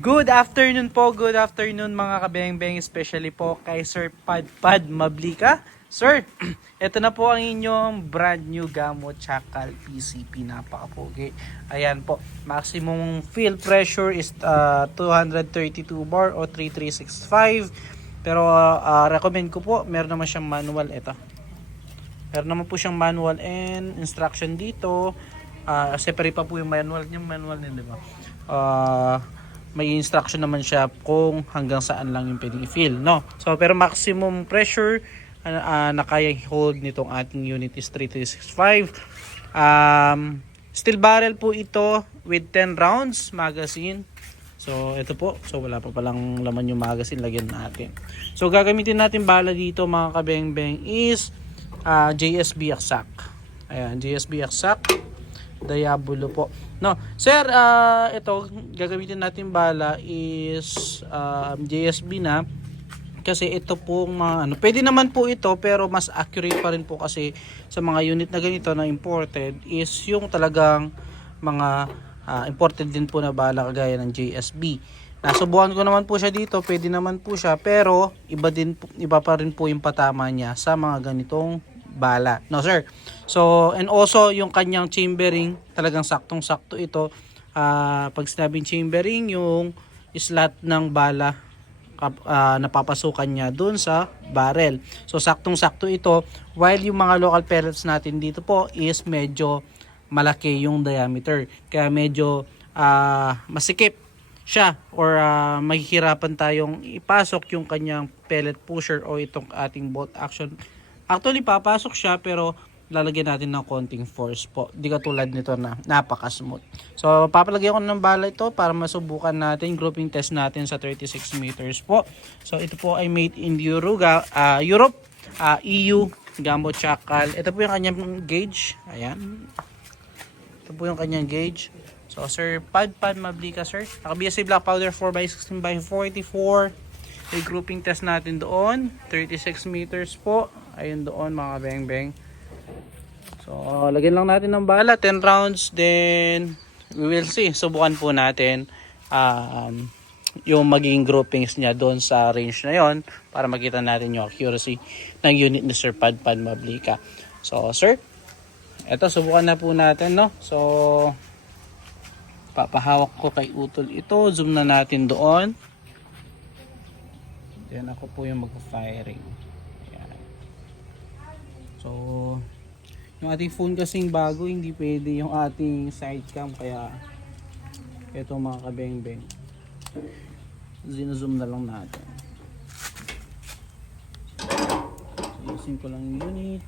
Good afternoon po, good afternoon mga kabeng-beng, especially po kay Sir Padpad Mablika. Sir, ito na po ang inyong brand new Gamo Chakal PCP, napakapogi. Ayan po, maximum field pressure is uh, 232 bar o 3365. Pero uh, recommend ko po, meron naman siyang manual ito. Meron naman po siyang manual and instruction dito. Uh, separate pa po yung manual niya, manual niya, di ba? Uh, may instruction naman siya kung hanggang saan lang yung pwedeng i-fill, no? So, pero maximum pressure uh, uh, na kaya hold nitong ating unit is 3365. Um, steel barrel po ito with 10 rounds magazine. So, ito po. So, wala pa palang laman yung magazine. Lagyan natin. So, gagamitin natin bala dito mga kabeng-beng is uh, JSB Aksak. Ayan, JSB Aksak. Diabolo po. No, sir, ah, ito gagamitin natin bala is um, JSB na kasi ito pong mga ano, pwede naman po ito pero mas accurate pa rin po kasi sa mga unit na ganito na imported is yung talagang mga ah, imported din po na bala kagaya ng JSB. Nasubukan ko naman po siya dito, pwede naman po siya pero iba din iba pa rin po yung patama niya sa mga ganitong bala. No, sir. So, and also yung kanyang chambering, talagang saktong-sakto ito. Ah, pag sinabing chambering, yung slot ng bala ah, napapasukan niya dun sa barrel. So, saktong-sakto ito. While yung mga local pellets natin dito po is medyo malaki yung diameter. Kaya medyo ah, masikip siya or ah, mahihirapan tayong ipasok yung kanyang pellet pusher o itong ating bolt action Actually, papasok siya pero lalagyan natin ng konting force po. Di katulad nito na napaka-smooth. So, papalagyan ko ng bala ito para masubukan natin. Grouping test natin sa 36 meters po. So, ito po ay made in Euroga, ah, Europe, ah, EU, Gambo Chakal. Ito po yung kanyang gauge. Ayan. Ito po yung kanyang gauge. So, sir, pad pad mablika, sir. Naka-BSA black powder 4x16 by 44. May grouping test natin doon. 36 meters po. Ayun doon mga beng-beng. So, lagyan lang natin ng bala. 10 rounds. Then, we will see. Subukan po natin um, yung maging groupings niya doon sa range na yon para makita natin yung accuracy ng unit ni Sir Pad Pad Mablika. So, sir, eto subukan na po natin, no? So, papahawak ko kay Utol ito. Zoom na natin doon. Then ako po yung mag-firing. So, yung ating phone kasing bago, hindi pwede yung ating side cam. Kaya, ito mga kabeng-beng. Zino-zoom na lang natin. So, ko lang yung unit.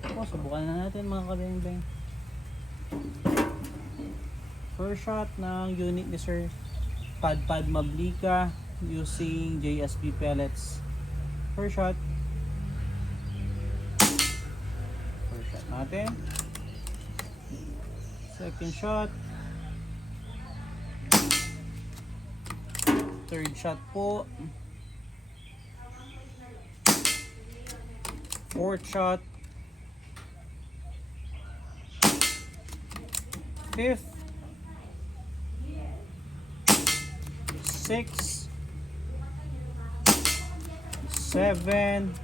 So, subukan na natin mga kabeng-beng. First shot ng unit ni Sir Padpad Mablika using JSB pellets. First shot. First shot natin. Second shot. Third shot po. Fourth shot. Fifth. six, seven,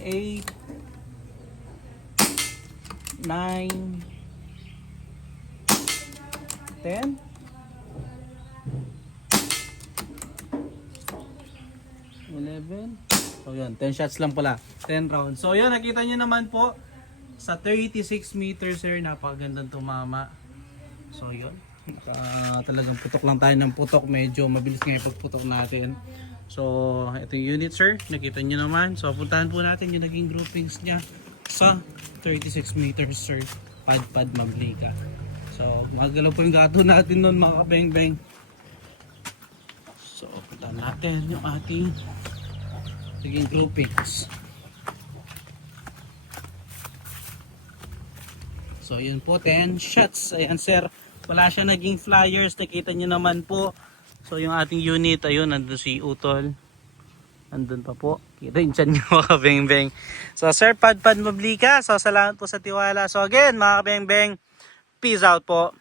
eight, nine, ten. Eleven. So yun, 10 shots lang pala. 10 rounds. So yun, nakita nyo naman po sa 36 meters sir, napakagandang tumama. So yun, Naka, talagang putok lang tayo ng putok. Medyo mabilis nga yung pagputok natin. So, ito yung unit sir. Nakita nyo naman. So, puntahan po natin yung naging groupings niya sa 36 meters sir. Pad-pad mablika. So, magagalaw po yung gato natin nun mga kabeng-beng. So, puntahan natin yung ating naging groupings. So, yun po, 10 shots. Ayan, sir. Wala siya naging flyers. Nakita nyo naman po. So, yung ating unit, ayun, nandun si Utol. Nandun pa po. Kita yung chan nyo mga kabeng-beng. So Sir Padpad Mablika, so salamat po sa tiwala. So again mga kabeng-beng, peace out po.